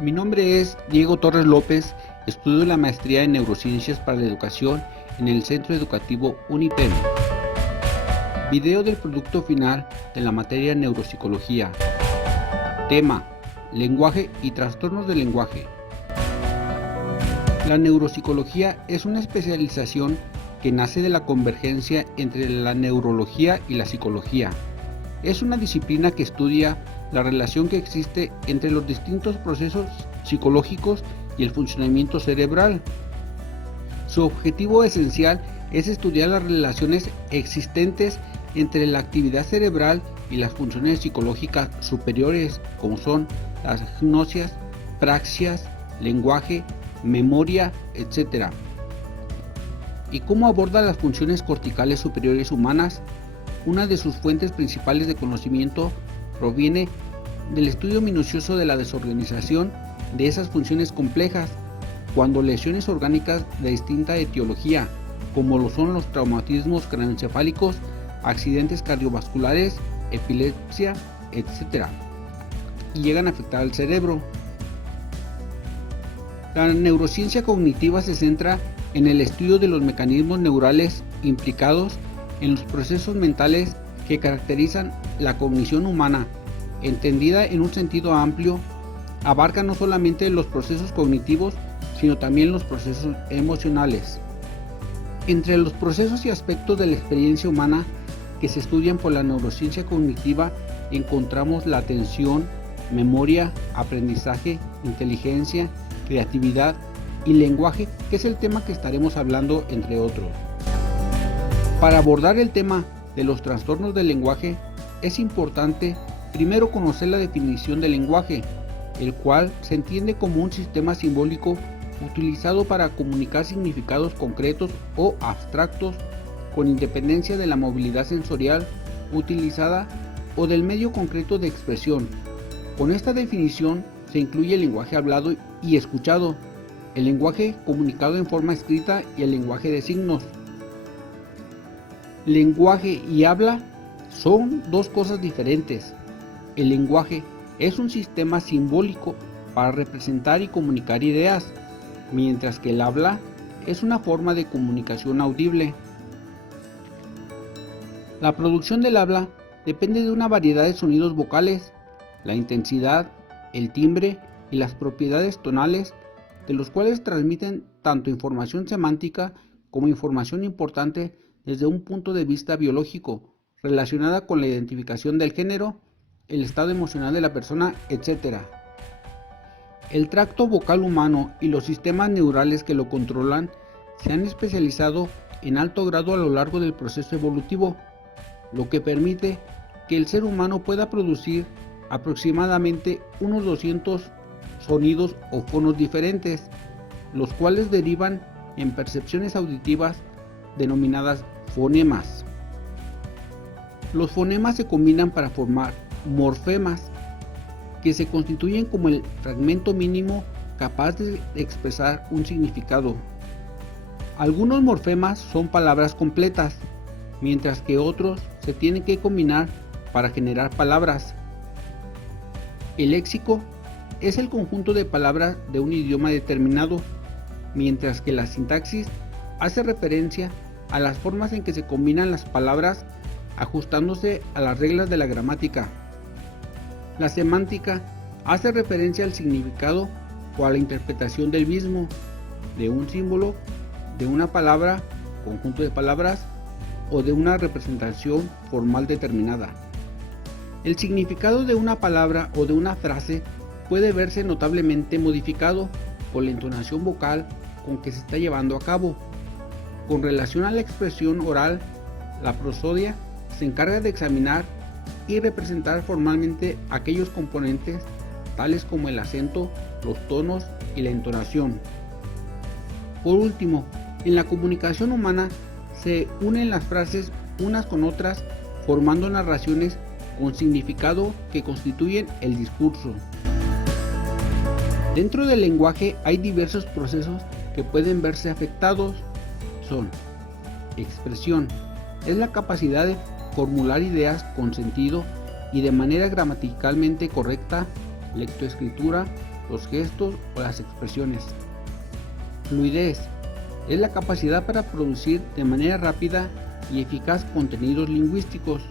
Mi nombre es Diego Torres López, estudio la maestría en Neurociencias para la Educación en el Centro Educativo UNIPEM. Video del producto final de la materia Neuropsicología. Tema: lenguaje y trastornos del lenguaje. La neuropsicología es una especialización que nace de la convergencia entre la neurología y la psicología. Es una disciplina que estudia la relación que existe entre los distintos procesos psicológicos y el funcionamiento cerebral. Su objetivo esencial es estudiar las relaciones existentes entre la actividad cerebral y las funciones psicológicas superiores, como son las gnosias, praxias, lenguaje, memoria, etc. ¿Y cómo aborda las funciones corticales superiores humanas? Una de sus fuentes principales de conocimiento proviene del estudio minucioso de la desorganización de esas funciones complejas, cuando lesiones orgánicas de distinta etiología, como lo son los traumatismos craneoencefálicos, accidentes cardiovasculares, epilepsia, etc., y llegan a afectar al cerebro. La neurociencia cognitiva se centra en el estudio de los mecanismos neurales implicados en los procesos mentales que caracterizan la cognición humana. Entendida en un sentido amplio, abarca no solamente los procesos cognitivos, sino también los procesos emocionales. Entre los procesos y aspectos de la experiencia humana que se estudian por la neurociencia cognitiva encontramos la atención, memoria, aprendizaje, inteligencia, creatividad y lenguaje, que es el tema que estaremos hablando, entre otros. Para abordar el tema de los trastornos del lenguaje, es importante primero conocer la definición del lenguaje, el cual se entiende como un sistema simbólico utilizado para comunicar significados concretos o abstractos con independencia de la movilidad sensorial utilizada o del medio concreto de expresión. Con esta definición se incluye el lenguaje hablado y escuchado, el lenguaje comunicado en forma escrita y el lenguaje de signos. Lenguaje y habla son dos cosas diferentes. El lenguaje es un sistema simbólico para representar y comunicar ideas, mientras que el habla es una forma de comunicación audible. La producción del habla depende de una variedad de sonidos vocales, la intensidad, el timbre y las propiedades tonales, de los cuales transmiten tanto información semántica como información importante desde un punto de vista biológico, relacionada con la identificación del género, el estado emocional de la persona, etc. El tracto vocal humano y los sistemas neurales que lo controlan se han especializado en alto grado a lo largo del proceso evolutivo, lo que permite que el ser humano pueda producir aproximadamente unos 200 sonidos o fonos diferentes, los cuales derivan en percepciones auditivas denominadas fonemas. Los fonemas se combinan para formar morfemas, que se constituyen como el fragmento mínimo capaz de expresar un significado. Algunos morfemas son palabras completas, mientras que otros se tienen que combinar para generar palabras. El léxico es el conjunto de palabras de un idioma determinado, mientras que la sintaxis hace referencia a las formas en que se combinan las palabras ajustándose a las reglas de la gramática. La semántica hace referencia al significado o a la interpretación del mismo, de un símbolo, de una palabra, conjunto de palabras o de una representación formal determinada. El significado de una palabra o de una frase puede verse notablemente modificado por la entonación vocal con que se está llevando a cabo. Con relación a la expresión oral, la prosodia se encarga de examinar y representar formalmente aquellos componentes tales como el acento, los tonos y la entonación. Por último, en la comunicación humana se unen las frases unas con otras, formando narraciones con significado que constituyen el discurso. Dentro del lenguaje hay diversos procesos que pueden verse afectados. Son: expresión, es la capacidad de formular ideas con sentido y de manera gramaticalmente correcta. Lectoescritura los gestos o las expresiones. Fluidez es la capacidad para producir de manera rápida y eficaz contenidos lingüísticos.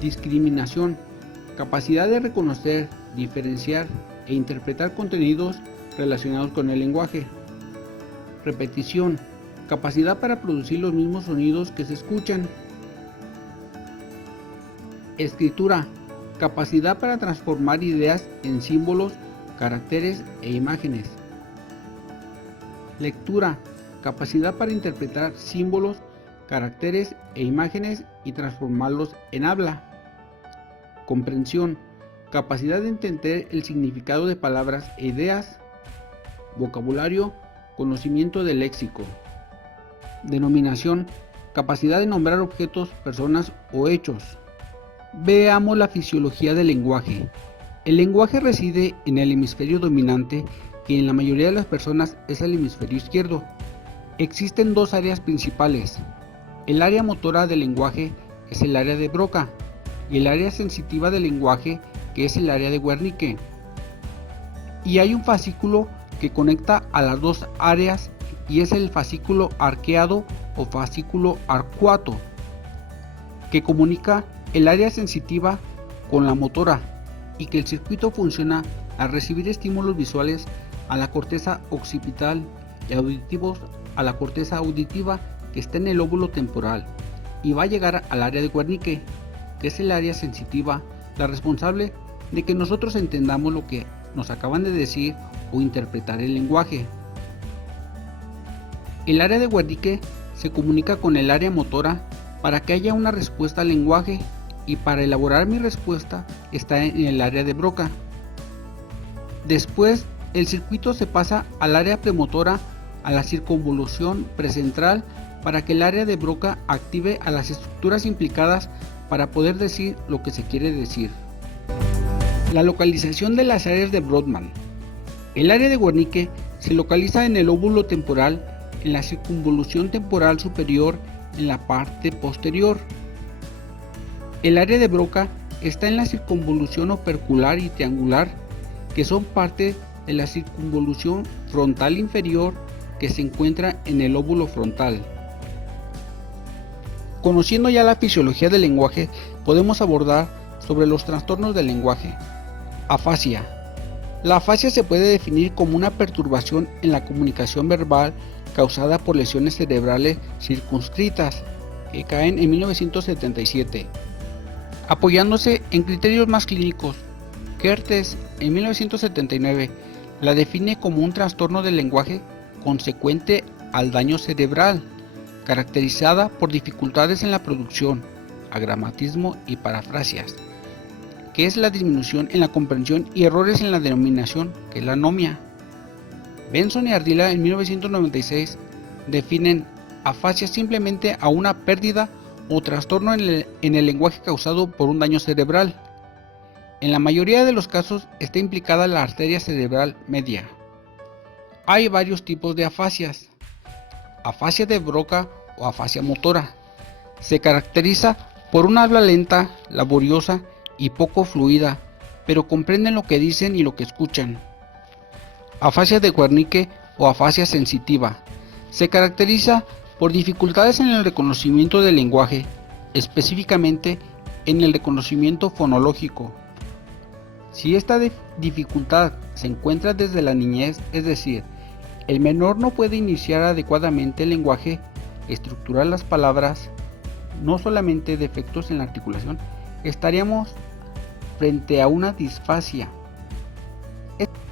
Discriminación, capacidad de reconocer, diferenciar e interpretar contenidos relacionados con el lenguaje. Repetición, capacidad para producir los mismos sonidos que se escuchan. Escritura, capacidad para transformar ideas en símbolos, caracteres e imágenes. Lectura, capacidad para interpretar símbolos, caracteres e imágenes y transformarlos en habla. Comprensión, capacidad de entender el significado de palabras e ideas. Vocabulario, conocimiento del léxico. Denominación, capacidad de nombrar objetos, personas o hechos. Veamos la fisiología del lenguaje. El lenguaje reside en el hemisferio dominante, que en la mayoría de las personas es el hemisferio izquierdo. Existen dos áreas principales. El área motora del lenguaje es el área de Broca y el área sensitiva del lenguaje, que es el área de Wernicke. Y hay un fascículo que conecta a las dos áreas y es el fascículo arqueado o fascículo arcuato, que comunica el área sensitiva con la motora y que el circuito funciona al recibir estímulos visuales a la corteza occipital y auditivos a la corteza auditiva, que está en el lóbulo temporal, y va a llegar al área de Wernicke, que es el área sensitiva, la responsable de que nosotros entendamos lo que nos acaban de decir o interpretar el lenguaje. El área de Wernicke se comunica con el área motora para que haya una respuesta al lenguaje, y para elaborar mi respuesta está en el área de Broca. Después, el circuito se pasa al área premotora, a la circunvolución precentral, para que el área de Broca active a las estructuras implicadas para poder decir lo que se quiere decir. La localización de las áreas de Brodmann. El área de Wernicke se localiza en el lóbulo temporal, en la circunvolución temporal superior, en la parte posterior. El área de Broca está en la circunvolución opercular y triangular, que son parte de la circunvolución frontal inferior, que se encuentra en el lóbulo frontal. Conociendo ya la fisiología del lenguaje, podemos abordar sobre los trastornos del lenguaje. Afasia. La afasia se puede definir como una perturbación en la comunicación verbal causada por lesiones cerebrales circunscritas, que caen en 1977. Apoyándose en criterios más clínicos, Kertész en 1979 la define como un trastorno del lenguaje consecuente al daño cerebral, caracterizada por dificultades en la producción, agramatismo y parafrasias, que es la disminución en la comprensión, y errores en la denominación, que es la anomia. Benson y Ardila en 1996 definen afasia simplemente a una pérdida o trastorno en el lenguaje causado por un daño cerebral. En la mayoría de los casos está implicada la arteria cerebral media. Hay varios tipos de afasias. Afasia de Broca o afasia motora. Se caracteriza por un habla lenta, laboriosa y poco fluida, pero comprenden lo que dicen y lo que escuchan. Afasia de Wernicke o afasia sensitiva. Se caracteriza por dificultades en el reconocimiento del lenguaje, específicamente en el reconocimiento fonológico. Si esta dificultad se encuentra desde la niñez, es decir, el menor no puede iniciar adecuadamente el lenguaje, estructurar las palabras, no solamente defectos en la articulación, estaríamos frente a una disfasia.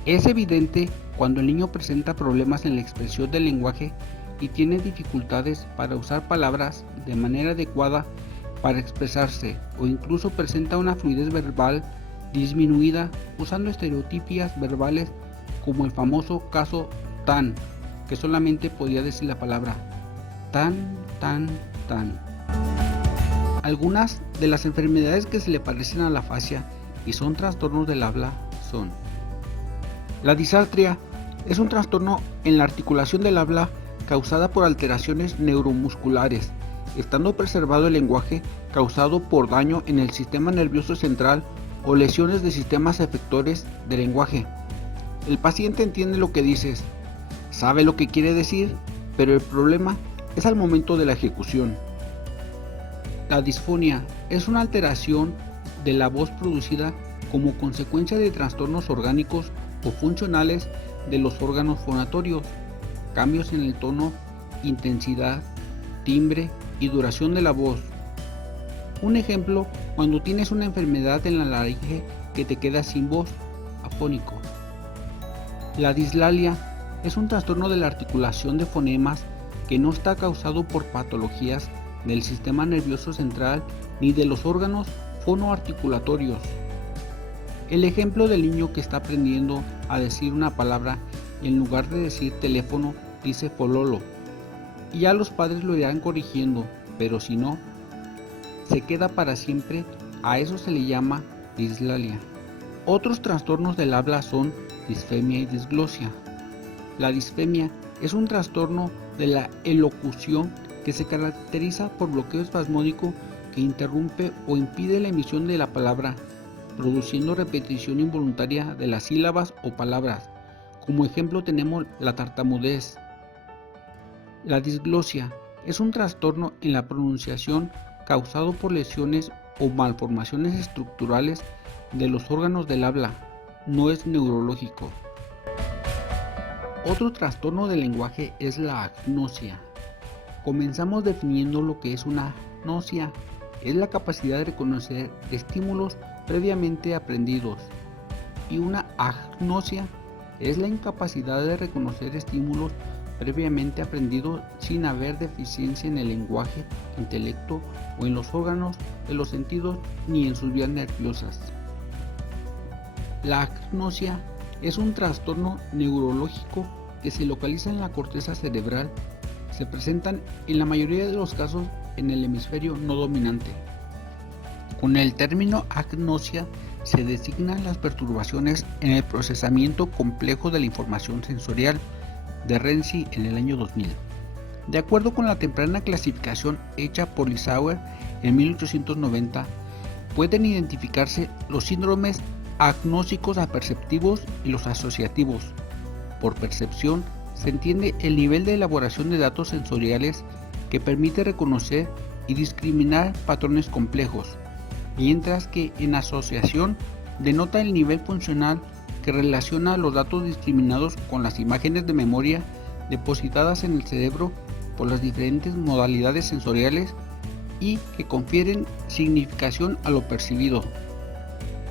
Es evidente cuando el niño presenta problemas en la expresión del lenguaje y tiene dificultades para usar palabras de manera adecuada para expresarse, o incluso presenta una fluidez verbal disminuida usando estereotipias verbales, como el famoso caso tan, que solamente podía decir la palabra tan. Algunas de las enfermedades que se le parecen a la afasia y son trastornos del habla son: la disartria es un trastorno en la articulación del habla causada por alteraciones neuromusculares, estando preservado el lenguaje causado por daño en el sistema nervioso central o lesiones de sistemas efectores del lenguaje. El paciente entiende lo que dices, sabe lo que quiere decir, pero el problema es al momento de la ejecución. La disfonía es una alteración de la voz producida como consecuencia de trastornos orgánicos o funcionales de los órganos fonatorios, cambios en el tono, intensidad, timbre y duración de la voz. Un ejemplo, cuando tienes una enfermedad en la laringe que te queda sin voz, afónico. La dislalia es un trastorno de la articulación de fonemas que no está causado por patologías del sistema nervioso central ni de los órganos fonoarticulatorios. El ejemplo del niño que está aprendiendo a decir una palabra y en lugar de decir teléfono dice pololo, y ya los padres lo irán corrigiendo, pero si no, se queda para siempre. A eso se le llama dislalia. Otros trastornos del habla son disfemia y disglosia. La disfemia es un trastorno de la elocución que se caracteriza por bloqueo espasmódico que interrumpe o impide la emisión de la palabra, produciendo repetición involuntaria de las sílabas o palabras. Como ejemplo tenemos la tartamudez. La disglosia es un trastorno en la pronunciación causado por lesiones o malformaciones estructurales de los órganos del habla, no es neurológico. Otro trastorno del lenguaje es la agnosia. Comenzamos definiendo lo que es una agnosia. Es la capacidad de reconocer estímulos previamente aprendidos. Y una agnosia es la incapacidad de reconocer estímulos previamente aprendidos sin haber deficiencia en el lenguaje, intelecto o en los órganos de los sentidos ni en sus vías nerviosas. La agnosia es un trastorno neurológico que se localiza en la corteza cerebral. Se presentan en la mayoría de los casos en el hemisferio no dominante. Con el término agnosia se designan las perturbaciones en el procesamiento complejo de la información sensorial de Renzi en el año 2000. De acuerdo con la temprana clasificación hecha por Lissauer en 1890, pueden identificarse los síndromes agnósicos aperceptivos y los asociativos. Por percepción se entiende el nivel de elaboración de datos sensoriales que permite reconocer y discriminar patrones complejos, mientras que en asociación denota el nivel funcional que relaciona los datos discriminados con las imágenes de memoria depositadas en el cerebro por las diferentes modalidades sensoriales y que confieren significación a lo percibido.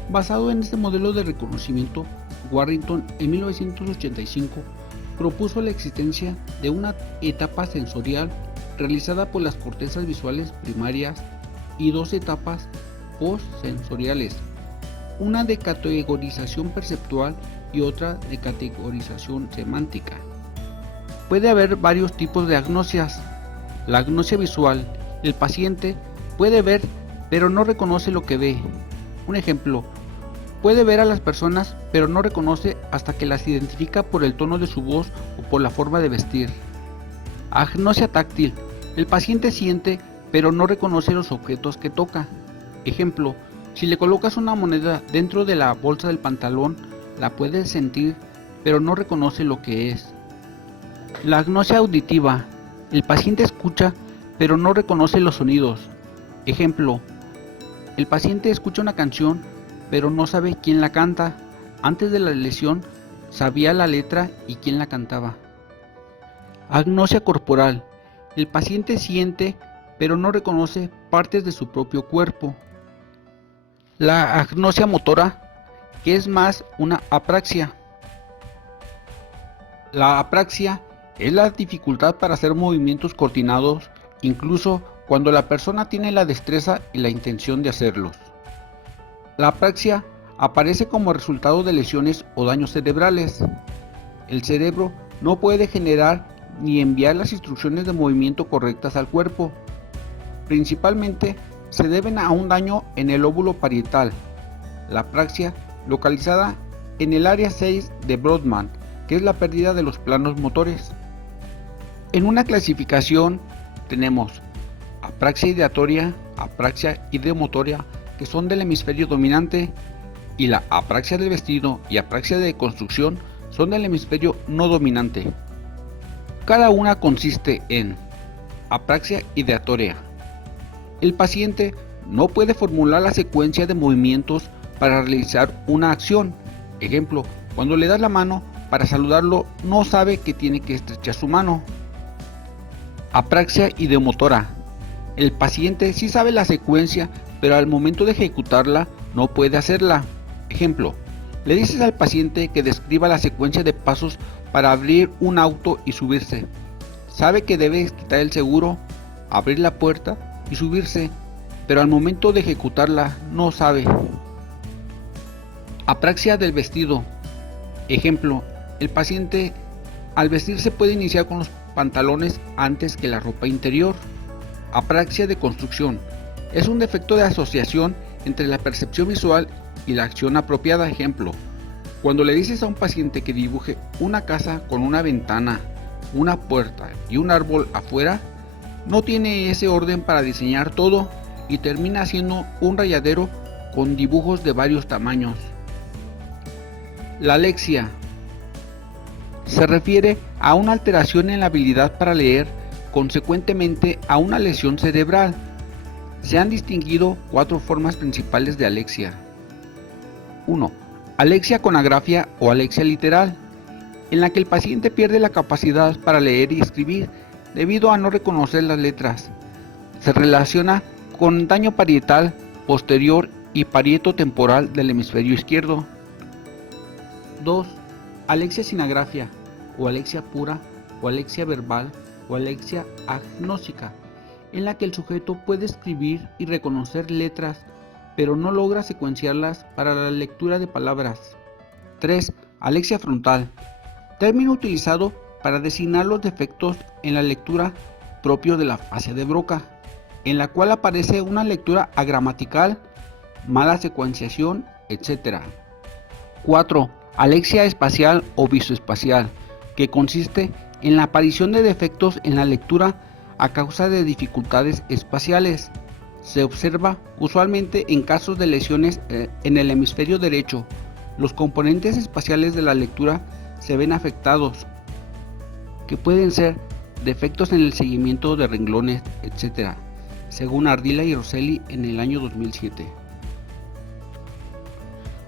Basado en este modelo de reconocimiento, Warrington en 1985 propuso la existencia de una etapa sensorial realizada por las cortezas visuales primarias y dos etapas postsensoriales, una de categorización perceptual y otra de categorización semántica. Puede haber varios tipos de agnosias. La agnosia visual: el paciente puede ver pero no reconoce lo que ve. Un ejemplo: puede ver a las personas pero no reconoce hasta que las identifica por el tono de su voz o por la forma de vestir. Agnosia táctil: el paciente siente pero no reconoce los objetos que toca. Ejemplo: si le colocas una moneda dentro de la bolsa del pantalón, la puede sentir pero no reconoce lo que es. La agnosia auditiva: el paciente escucha pero no reconoce los sonidos. Ejemplo: el paciente escucha una canción pero no sabe quién la canta. Antes de la lesión sabía la letra y quién la cantaba. Agnosia corporal: el paciente siente pero no reconoce partes de su propio cuerpo. La agnosia motora, que es más una apraxia. La apraxia es la dificultad para hacer movimientos coordinados, incluso cuando la persona tiene la destreza y la intención de hacerlos. La apraxia aparece como resultado de lesiones o daños cerebrales. El cerebro no puede generar ni enviar las instrucciones de movimiento correctas al cuerpo. Principalmente se deben a un daño en el lóbulo parietal. La apraxia, localizada en el área 6 de Brodmann, que es la pérdida de los planos motores. En una clasificación tenemos apraxia ideatoria, apraxia ideomotoria, que son del hemisferio dominante, y la apraxia del vestido y apraxia de construcción son del hemisferio no dominante. Cada una consiste en apraxia ideatoria. El paciente no puede formular la secuencia de movimientos para realizar una acción. Ejemplo, cuando le das la mano para saludarlo, no sabe que tiene que estrechar su mano. Apraxia ideomotora. El paciente sí sabe la secuencia, pero al momento de ejecutarla no puede hacerla. Ejemplo, le dices al paciente que describa la secuencia de pasos para abrir un auto y subirse. Sabe que debe quitar el seguro, abrir la puerta y subirse, pero al momento de ejecutarla no sabe. Apraxia del vestido. Ejemplo, el paciente al vestirse puede iniciar con los pantalones antes que la ropa interior. Apraxia de construcción. Es un defecto de asociación entre la percepción visual y la acción apropiada. Ejemplo, cuando le dices a un paciente que dibuje una casa con una ventana, una puerta y un árbol afuera, no tiene ese orden para diseñar todo y termina haciendo un rayadero con dibujos de varios tamaños. La alexia se refiere a una alteración en la habilidad para leer, consecuentemente a una lesión cerebral. Se han distinguido 4 formas principales de alexia. 1. Alexia con agrafia o alexia literal, en la que el paciente pierde la capacidad para leer y escribir debido a no reconocer las letras. Se relaciona con daño parietal posterior y parieto-temporal del hemisferio izquierdo. 2. Alexia sin agrafia, o alexia pura, o alexia verbal, o alexia agnóstica, en la que el sujeto puede escribir y reconocer letras, pero no logra secuenciarlas para la lectura de palabras. 3. Alexia frontal, término utilizado para designar los defectos en la lectura propio de la afasia de Broca, en la cual aparece una lectura agramatical, mala secuenciación, etc. 4. Alexia espacial o visoespacial, que consiste en la aparición de defectos en la lectura a causa de dificultades espaciales. Se observa usualmente en casos de lesiones en el hemisferio derecho. Los componentes espaciales de la lectura se ven afectados, que pueden ser defectos en el seguimiento de renglones, etc., según Ardila y Rosselli en el año 2007.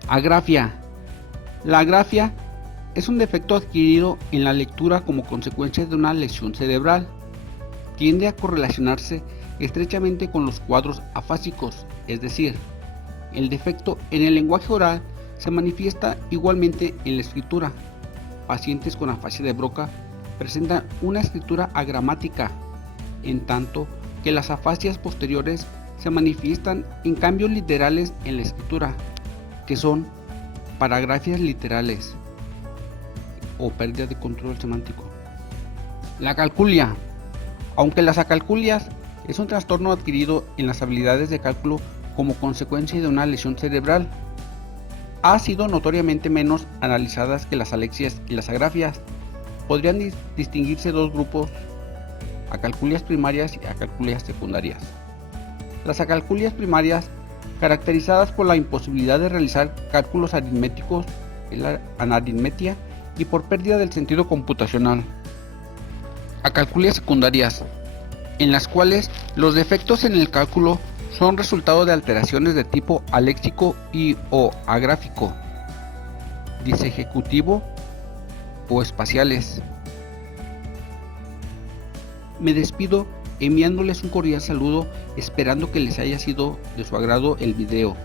Agrafia. La agrafia es un defecto adquirido en la lectura como consecuencia de una lesión cerebral. Tiende a correlacionarse estrechamente con los cuadros afásicos, es decir, el defecto en el lenguaje oral se manifiesta igualmente en la escritura. Pacientes con afasia de Broca presentan una escritura agramática, en tanto que las afasias posteriores se manifiestan en cambios literales en la escritura, que son paragrafias literales o pérdida de control semántico. La acalculia. Aunque las acalculias es un trastorno adquirido en las habilidades de cálculo como consecuencia de una lesión cerebral, ha sido notoriamente menos analizadas que las alexias y las agrafias. Podrían distinguirse 2 grupos: acalculias primarias y acalculias secundarias. Las acalculias primarias, caracterizadas por la imposibilidad de realizar cálculos aritméticos, es la anaritmetia, y por pérdida del sentido computacional. Acalculias secundarias, en las cuales los defectos en el cálculo son resultado de alteraciones de tipo aléxico y o agráfico, disejecutivo o espaciales. Me despido enviándoles un cordial saludo, esperando que les haya sido de su agrado el video.